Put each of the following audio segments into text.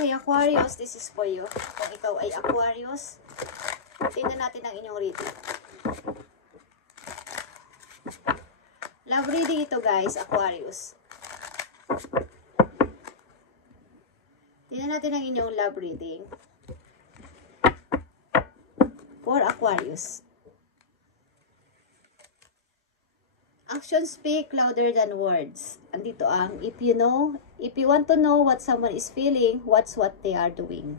Okay, Aquarius, this is for you. Kung ikaw ay Aquarius, tingnan natin ang inyong reading. Love reading ito guys, Aquarius. Tingnan natin ang inyong love reading for Aquarius. Actions speak louder than words. Andito ang, if you want to know what someone is feeling, watch what they are doing.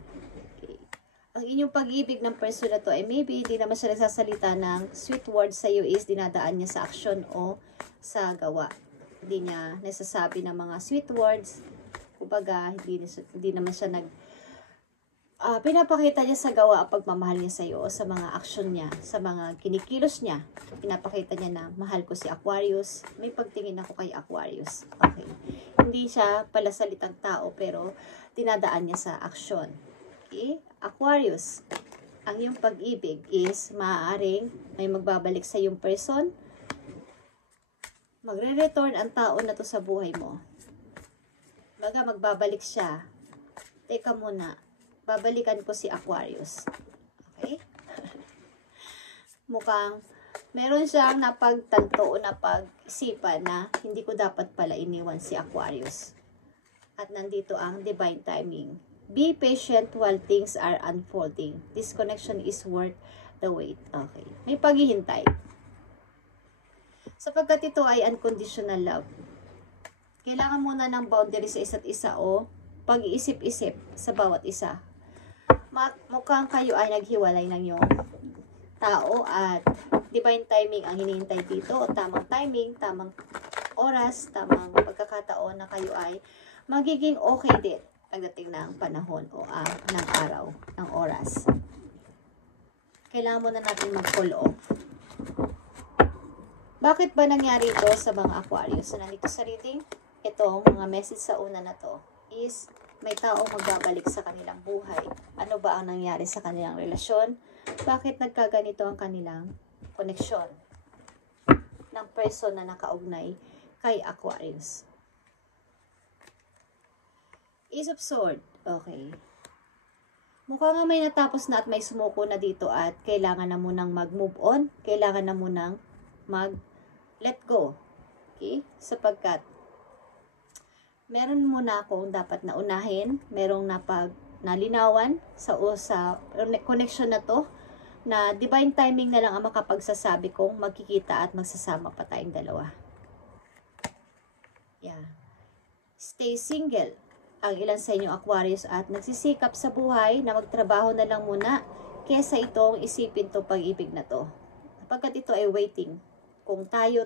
Okay. Ang inyong pag-ibig ng person na to ay maybe hindi naman siya nagsasalita ng sweet words sa iyo, is dinadaan niya sa action o sa gawa. Hindi niya nasasabi ng mga sweet words. Kumbaga, hindi naman siya pinapakita niya sa gawa ang pagmamahal niya sa iyo o sa mga action niya, sa mga kinikilos niya. Pinapakita niya na mahal ko si Aquarius. May pagtingin ako kay Aquarius. Okay. Hindi siya pala salitang tao pero dinadaan niya sa action. Okay? Aquarius, ang iyong pag-ibig is maaaring may magbabalik sa iyong person. Magre-return ang tao na to sa buhay mo. Baga magbabalik siya. Teka muna. Babalikan ko si Aquarius. Okay? Mukhang meron siyang napagtanto o napag-isipan na hindi ko dapat pala iniwan si Aquarius. At nandito ang divine timing. Be patient while things are unfolding. This connection is worth the wait. Okay. May paghihintay. Sapagkat ito ay unconditional love. Kailangan muna ng boundary sa isa't isa o pag-iisip-isip sa bawat isa. Mukhang kayo ay naghiwalay ng iyong tao at divine timing ang hinihintay dito o tamang timing, tamang oras, tamang pagkakataon na kayo ay magiging okay din pagdating ng panahon o ng araw, ng oras. Kailangan muna natin mag-pull off. Bakit ba nangyari ito sa mga Aquarius? So, nandito sa reading, itong mga message sa una na to is may taong magbabalik sa kanilang buhay. Ano ba ang nangyari sa kanilang relasyon? Bakit nagkaganito ang kanilang koneksyon ng person na nakaugnay kay Aquarius? Ace of Swords. Okay. Mukhang nga may natapos na at may sumuko na dito at kailangan na munang mag-move on. Kailangan na munang mag-let go. Okay? Sapagkat meron muna akong dapat na unahin, merong nalinawan sa connection na to, na divine timing na lang ang makapagsasabi kong magkikita at magsasama pa tayong dalawa. Yeah. Stay single. Ang ilan sa inyo Aquarius at nagsisikap sa buhay na magtrabaho na lang muna kesa itong isipin to pag-ibig na to. Sapagkat ito ay waiting. Kung tayo.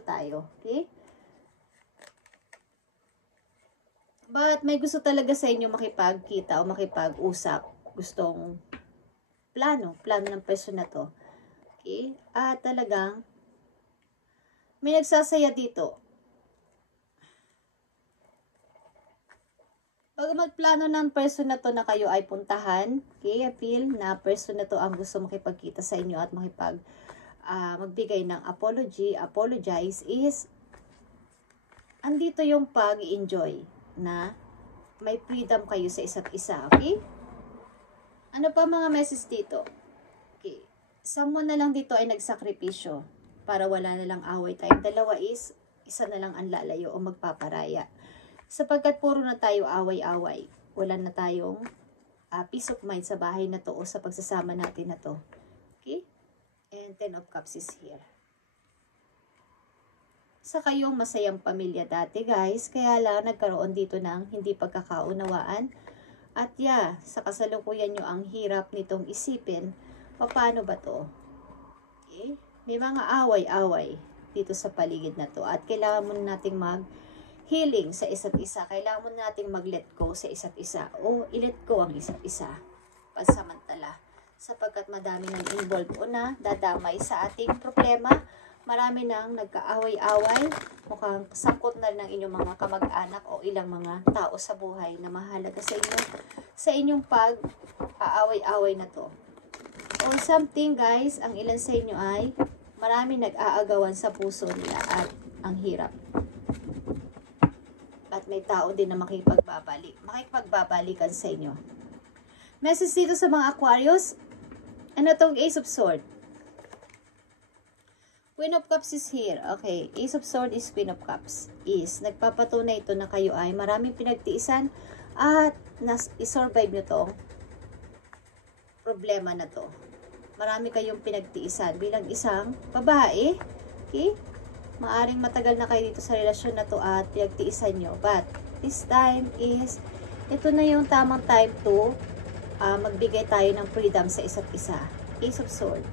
Okay? But may gusto talaga sa inyo makipagkita o makipag-usap. Gustong plano ng person na to. Okay? At talagang may nagsasaya dito. Pag magplano ng person na to na kayo ay puntahan, okay, I feel na person na to ang gusto makipagkita sa inyo at magbigay ng apologize is andito yung pag-enjoy na may freedom kayo sa isa't isa, okay? Ano pa mga message dito? Okay. Someone na lang dito ay nagsakripisyo para wala na lang away tayong dalawa is isa na lang ang lalayo o magpaparaya. Sapagkat puro na tayo away-away. Wala na tayong peace of mind sa bahay na to o sa pagsasama natin na to. Okay? And 10 of Cups is here. Sa kayong masayang pamilya dati guys, kaya lang nagkaroon dito ng hindi pagkakaunawaan. At sa kasalukuyan nyo ang hirap nitong isipin, paano ba to? Okay? May mga away-away dito sa paligid na to at kailangan muna nating mag-healing sa isa't isa. Kailangan muna nating mag-let go sa isa't isa o i-let go ang isa't isa pansamantala. Sapagkat madami nang involved o na dadamay sa ating problema. Marami nang nagkaaway-away, mukhang sangkot na rin ang inyong mga kamag-anak o ilang mga tao sa buhay na mahalaga sa inyong pag-aaway-away na to. Or something guys, ang ilan sa inyo ay marami nag-aagawan sa puso nila at ang hirap. At may tao din na makipagbabalikan sa inyo. Message dito sa mga Aquarius. Ano tong Ace of Swords? Queen of Cups is here. Okay, Ace of Swords is Queen of Cups. Nagpapatunay ito na kayo ay maraming pinagtiisan at isurvive nyo tong problema na to. Marami kayong pinagtiisan bilang isang babae. Okay? Maaring matagal na kayo dito sa relasyon na to at pinagtiisan nyo. But this time is, ito na yung tamang time to magbigay tayo ng freedom sa isa't isa. Ace of Swords.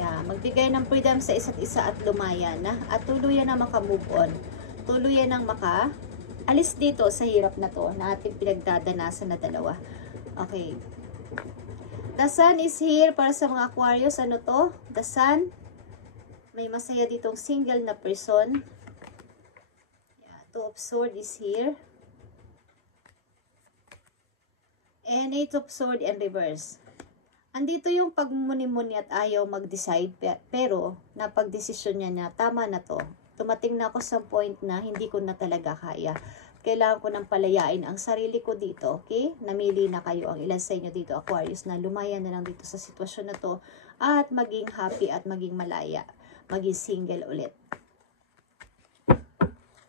Yeah, magbigay ng freedom sa isa't isa at lumaya na at tuluyan na maka-move on. Tuluyan nang alis dito sa hirap na to na ating pinagdadanasan na dalawa. Okay. The Sun is here para sa mga Aquarius. Ano to? The Sun. May masaya ditong single na person. Yeah, Two of Swords is here. And Eight of Swords and reverse. Andito yung pagmuni-muni at ayaw mag-decide, pero napag-desisyon niya na tama na to. Tumating na ako sa point na hindi ko na talaga kaya. Kailangan ko nang palayain ang sarili ko dito, okay? Namili na kayo, ang ilan sa inyo dito, Aquarius, na lumaya na lang dito sa sitwasyon na to at maging happy at maging malaya. Maging single ulit.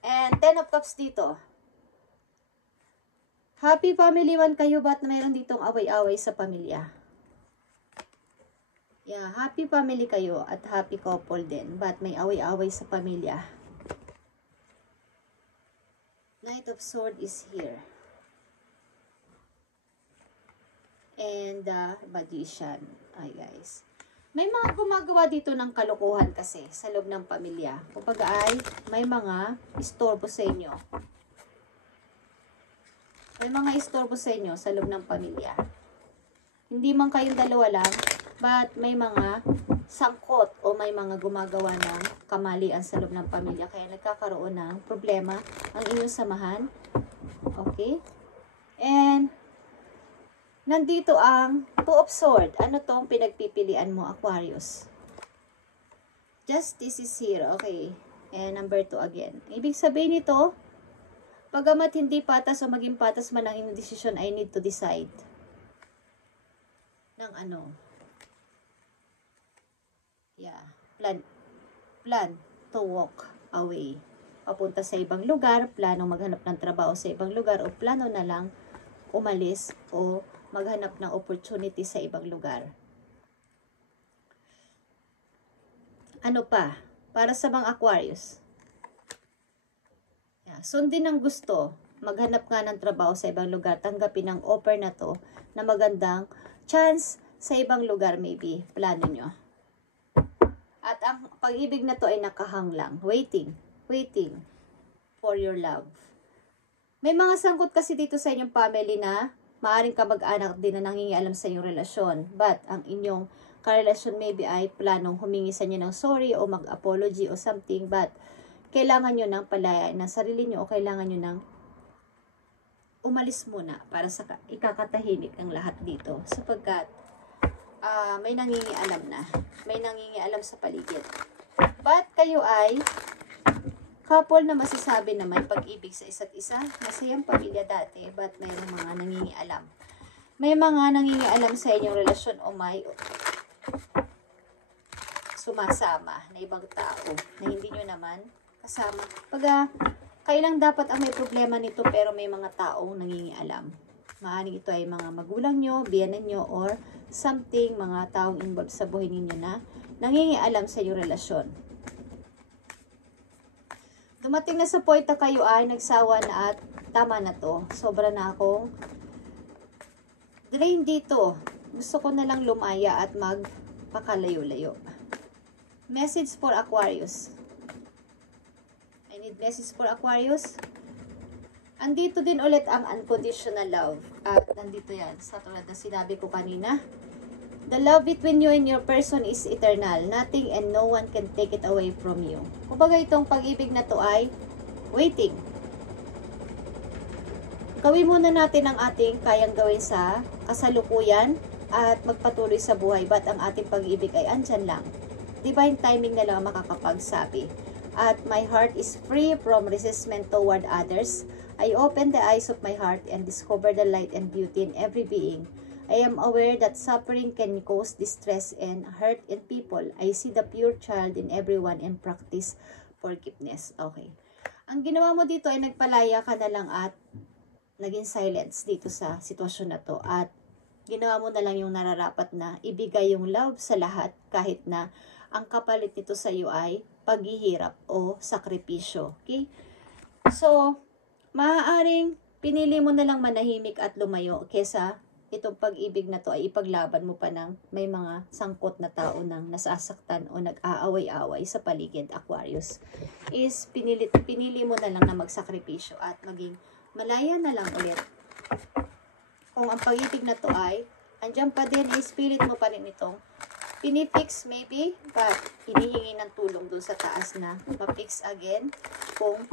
And 10 of Cups dito. Happy family man kayo, ba't mayroon ditong away-away sa pamilya? Yeah, happy family kayo at happy couple din. But may away-away sa pamilya. Knight of Swords is here. And Magician. Ay guys. May mga gumagawa dito ng kalokohan kasi sa loob ng pamilya. Kumbaga ay may mga istorbo sa inyo. May mga istorbo sa inyo sa loob ng pamilya. Hindi man kayong dalawa lang, but may mga sangkot o may mga gumagawa ng kamalian sa loob ng pamilya. Kaya nagkakaroon ng problema ang inyong samahan. Okay? And nandito ang Two of Swords. Ano tong pinagpipilian mo, Aquarius? Justice is here. Okay. And number 2 again. Ibig sabihin nito, pagamat hindi patas o maging patas man ang inyong desisyon, I need to decide ng ano. Yeah. Plan to walk away. Papunta sa ibang lugar, plano maghanap ng trabaho sa ibang lugar, o plano na lang umalis o maghanap ng opportunity sa ibang lugar. Ano pa? Para sa mga Aquarius. Yeah. Sundin ang gusto. Maghanap nga ng trabaho sa ibang lugar. Tanggapin ang offer na to na magandang chance sa ibang lugar maybe. Plano nyo. At ang pag-ibig na to ay nakahang lang. Waiting for your love. May mga sangkot kasi dito sa inyong family na maaring kamag-anak din na nangingialam sa inyong relasyon. But ang inyong karelasyon maybe ay planong humingi sa inyo ng sorry o mag-apology o something. But kailangan nyo ng palayain ng sarili nyo o kailangan nyo ng umalis muna para sa ikakatahimik ang lahat dito. Sapagkat may nangingialam na. May nangingialam sa paligid. But kayo ay couple na masasabi na may pag-ibig sa isa't isa. Masayang pamilya dati, but mayroong mga nangingialam. May mga nangingialam sa inyong relasyon o may sumasama na ibang tao na hindi nyo naman kasama. Kayo lang dapat ang may problema nito, pero may mga taong nangingialam. Maaaring ito ay mga magulang nyo, biyanan nyo, or something, mga taong involved sa buhay ninyo na nangingialam sa inyong relasyon. Dumating na sa point na kayo ay nagsawa na at tama na to. Sobra na akong drain dito. Gusto ko na lang lumaya at magpakalayo-layo. Message for Aquarius. I need message for Aquarius. Andito din ulit ang unconditional love. At nandito yan sa tulad na sinabi ko kanina. The love between you and your person is eternal. Nothing and no one can take it away from you. Kumbaga itong pag-ibig na to ay waiting. Gawin muna natin ang ating kayang gawin sa kasalukuyan at magpatuloy sa buhay. But ang ating pag-ibig ay andyan lang. Divine timing na lang makakapagsabi. At my heart is free from resentment toward others. I open the eyes of my heart and discover the light and beauty in every being. I am aware that suffering can cause distress and hurt in people. I see the pure child in everyone and practice forgiveness. Okay. Ang ginawa mo dito ay nagpalaya ka na lang at naging silence dito sa sitwasyon na to. At ginawa mo na lang yung nararapat na ibigay yung love sa lahat kahit na ang kapalit nito sa iyo ay paghihirap o sakripisyo. Okay? So, maaaring pinili mo na lang manahimik at lumayo kesa itong pag-ibig na to ay ipaglaban mo pa ng may mga sangkot na tao nang nasasaktan o nag-aaway-away sa paligid, Aquarius. Is pinili mo na lang na magsakripisyo at maging malaya na lang ulit. Kung ang pag-ibig na to ay andyan pa din, spirit mo pa rin itong pinifix maybe, but hinihingi ng tulong dun sa taas na ma-fix again. Kung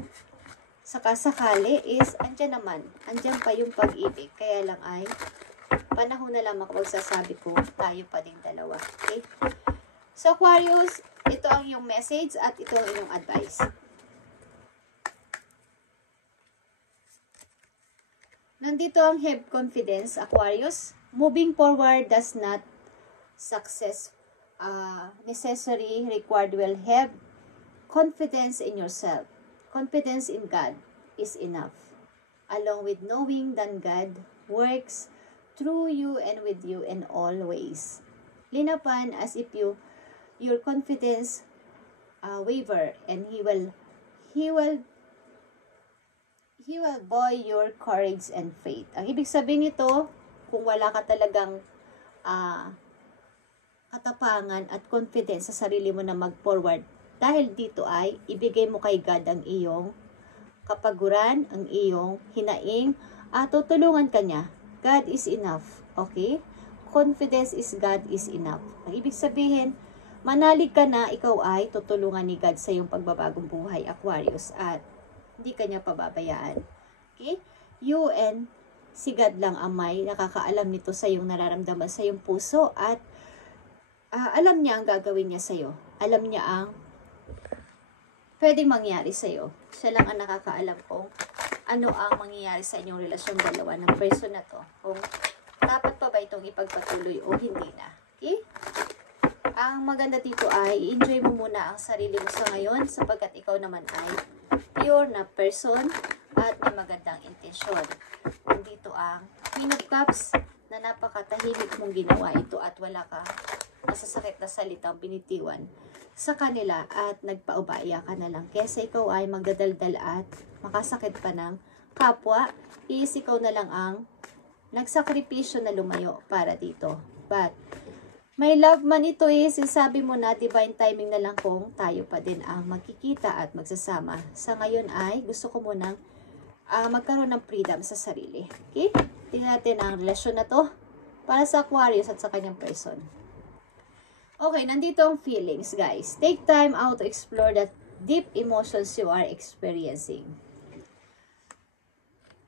sakasakali is andyan naman, andyan pa yung pag-ibig, kaya lang ay panahon na lang makapagsasabi ko tayo pa din dalawa. Okay? So Aquarius, ito ang iyong message at ito ang iyong advice. Nandito ang have confidence, Aquarius. Moving forward does not necessary required will have confidence in yourself. Confidence in God is enough. Along with knowing that God works through you and with you in all ways. Linapan as if your confidence waver, and He will buoy your courage and faith. Ang ibig sabihin nito, kung wala ka talagang katapangan at confidence sa sarili mo na mag-forward, dahil dito ay ibigay mo kay God ang iyong kapaguran, ang iyong hinaing, at tutulungan ka niya. God is enough. Okay? Confidence is God is enough. Ang ibig sabihin, manalig ka na ikaw ay tutulungan ni God sa iyong pagbabagong buhay, Aquarius, at hindi ka niya pababayaan. Okay? You and si God lang ang may nakakaalam nito sa iyong nararamdaman sa iyong puso, at alam niya ang gagawin niya sa iyo. Alam niya ang pwedeng mangyari sa iyo. Siya lang ang nakakaalam kung ano ang mangyayari sa inyong relasyong dalawa ng person na to. Kung dapat pa ba itong ipagpatuloy o hindi na. Okay? Ang maganda dito ay enjoy mo muna ang sarili mo sa ngayon sapagkat ikaw naman ay pure na person at may magandang intensyon. Nandito ang Queen of Cups na napakatahimik mong ginawa ito at wala ka masasakit na salitang binitiwan sa kanila at nagpaubaya ka na lang. Kesa ikaw ay magdadaldal at makasakit pa ng kapwa, ikaw na lang ang nagsakripisyo na lumayo para dito. But, may love man ito sinasabi mo na divine timing na lang kung tayo pa din ang magkikita at magsasama. Sa ngayon ay gusto ko munang magkaroon ng freedom sa sarili. Okay? Tingnan natin ang relasyon na to para sa Aquarius at sa kanyang person. Okay, nandito ang feelings, guys. Take time out to explore the deep emotions you are experiencing.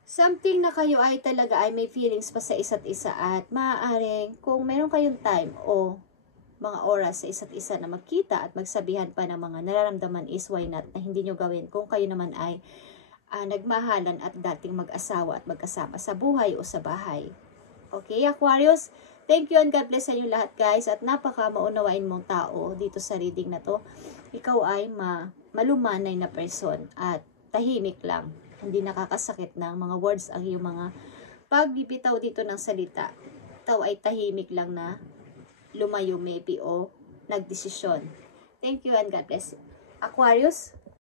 Something na kayo ay talaga ay may feelings pa sa isa't isa at maaaring kung meron kayong time o mga oras sa isa't isa na magkita at magsabihan pa ng mga nararamdaman is why not na hindi nyo gawin kung kayo naman ay nagmahalan at dating mag-asawa at magkasama sa buhay o sa bahay. Okay, Aquarius? Thank you and God bless sa inyo lahat, guys. At napaka maunawain mong tao dito sa reading na to. Ikaw ay malumanay na person at tahimik lang. Hindi nakakasakit ng mga words ang iyong mga pagbibitaw dito ng salita. Ikaw ay tahimik lang na lumayo maybe o nagdesisyon. Thank you and God bless. Aquarius?